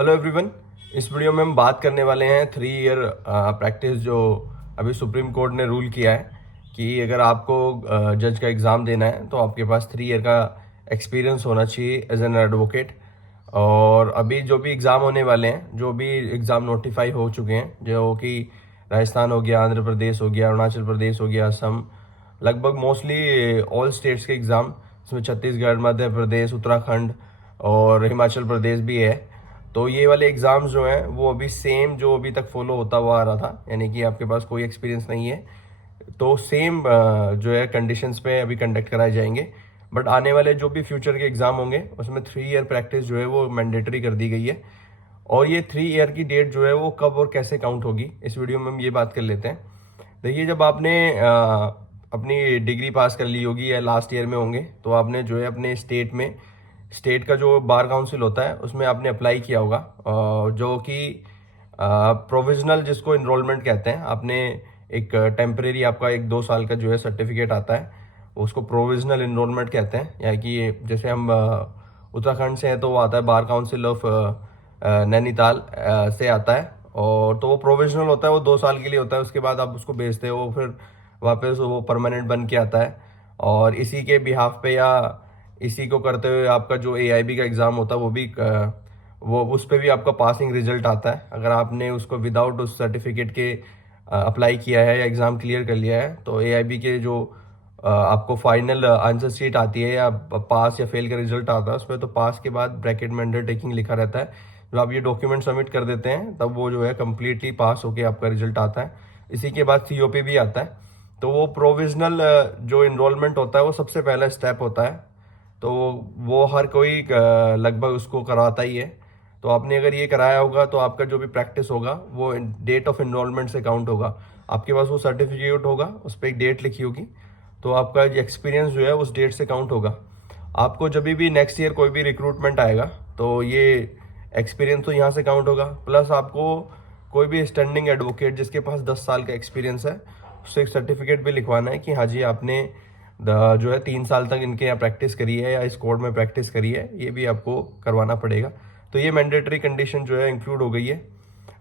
Hello everyone. इस video में हम बात करने वाले हैं 3 ईयर प्रैक्टिस जो अभी सुप्रीम कोर्ट ने रूल किया है कि अगर आपको जज का एग्ज़ाम देना है तो आपके पास 3 ईयर का एक्सपीरियंस होना चाहिए एज एन एडवोकेट। और अभी जो भी एग्ज़ाम होने वाले हैं, जो भी एग्ज़ाम नोटिफाई हो चुके हैं, जो कि राजस्थान हो गया, आंध्र प्रदेश हो गया, अरुणाचल प्रदेश हो गया, असम, लगभग मोस्टली ऑल स्टेट्स के एग्ज़ाम, इसमें छत्तीसगढ़, मध्य प्रदेश, उत्तराखंड और हिमाचल प्रदेश भी है। तो ये वाले एग्ज़ाम्स जो हैं वो अभी सेम जो अभी तक फॉलो होता हुआ आ रहा था, यानी कि आपके पास कोई एक्सपीरियंस नहीं है तो सेम जो है कंडीशंस पे अभी कंडक्ट कराए जाएंगे। बट आने वाले जो भी फ्यूचर के एग्ज़ाम होंगे उसमें 3 ईयर प्रैक्टिस जो है वो मैंडेटरी कर दी गई है। और ये 3 ईयर की डेट जो है वो कब और कैसे काउंट होगी, इस वीडियो में हम ये बात कर लेते हैं। देखिए, जब आपने अपनी डिग्री पास कर ली होगी या लास्ट ईयर में होंगे तो आपने जो है अपने स्टेट में, स्टेट का जो बार काउंसिल होता है उसमें आपने अप्लाई किया होगा, जो कि प्रोविजनल जिसको इनरोलमेंट कहते हैं। आपने एक टेम्परेरी आपका 1-2 साल का जो है सर्टिफिकेट आता है, उसको प्रोविजनल इनरोलमेंट कहते हैं। या कि जैसे हम उत्तराखंड से हैं तो वो आता है बार काउंसिल ऑफ नैनीताल से आता है, और तो वो प्रोविजनल होता है, वो 2 साल के लिए होता है। उसके बाद आप उसको भेजते हो, फिर वापस वो परमानेंट बन के आता है। और इसी के बिहाफ पे या इसी को करते हुए आपका जो AIB का एग्ज़ाम होता है वो भी वो उस पर भी आपका पासिंग रिजल्ट आता है। अगर आपने उसको विदाउट उस सर्टिफिकेट के अप्लाई किया है या एग्ज़ाम क्लियर कर लिया है तो AIB के जो आपको फाइनल आंसर शीट आती है या पास या फेल का रिजल्ट आता है, उसमें तो पास के बाद ब्रैकेट में अंडरटेकिंग लिखा रहता है। जब आप ये डॉक्यूमेंट सबमिट कर देते हैं तब वो जो है कम्प्लीटली पास होके आपका रिजल्ट आता है। इसी के बाद COP भी आता है। तो वो प्रोविजनल जो इनरोलमेंट होता है वो सबसे पहला स्टेप होता है। तो वो हर कोई लगभग उसको कराता ही है। तो आपने अगर ये कराया होगा तो आपका जो भी प्रैक्टिस होगा वो डेट ऑफ इनरोलमेंट से काउंट होगा। आपके पास वो सर्टिफिकेट होगा, उस पर एक डेट लिखी होगी, तो आपका एक्सपीरियंस जो है उस डेट से काउंट होगा। आपको जब भी नेक्स्ट ईयर कोई भी रिक्रूटमेंट आएगा तो ये एक्सपीरियंस तो यहाँ से काउंट होगा, प्लस आपको कोई भी स्टैंडिंग एडवोकेट जिसके पास 10 साल का एक्सपीरियंस है उससे एक सर्टिफिकेट भी लिखवाना है कि हाँ जी आपने जो है 3 साल तक इनके यहाँ प्रैक्टिस करी है या इस कोर्ट में प्रैक्टिस करी है, ये भी आपको करवाना पड़ेगा। तो ये मैंडेटरी कंडीशन जो है इंक्लूड हो गई है।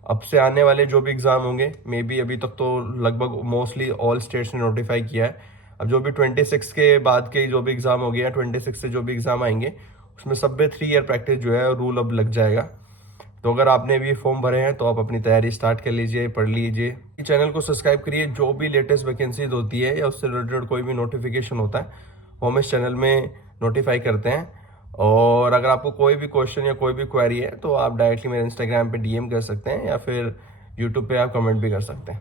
अब से आने वाले जो भी एग्ज़ाम होंगे, मे बी अभी तक तो लगभग मोस्टली ऑल स्टेट्स ने नोटिफाई किया है। अब जो भी 26 के बाद के जो भी एग्ज़ाम हो गया, 26 से जो भी एग्ज़ाम आएंगे उसमें सब में 3 ईयर प्रैक्टिस जो है रूल अब लग जाएगा। तो अगर आपने भी फॉर्म भरे हैं तो आप अपनी तैयारी स्टार्ट कर लीजिए, पढ़ लीजिए। चैनल को सब्सक्राइब करिए, जो भी लेटेस्ट वैकेंसीज होती है या उससे रिलेटेड कोई भी नोटिफिकेशन होता है वो हम इस चैनल में नोटिफाई करते हैं। और अगर आपको कोई भी क्वेश्चन या कोई भी क्वेरी है तो आप डायरेक्टली मेरे इंस्टाग्राम पे DM कर सकते हैं या फिर यूट्यूब पे आप कमेंट भी कर सकते हैं।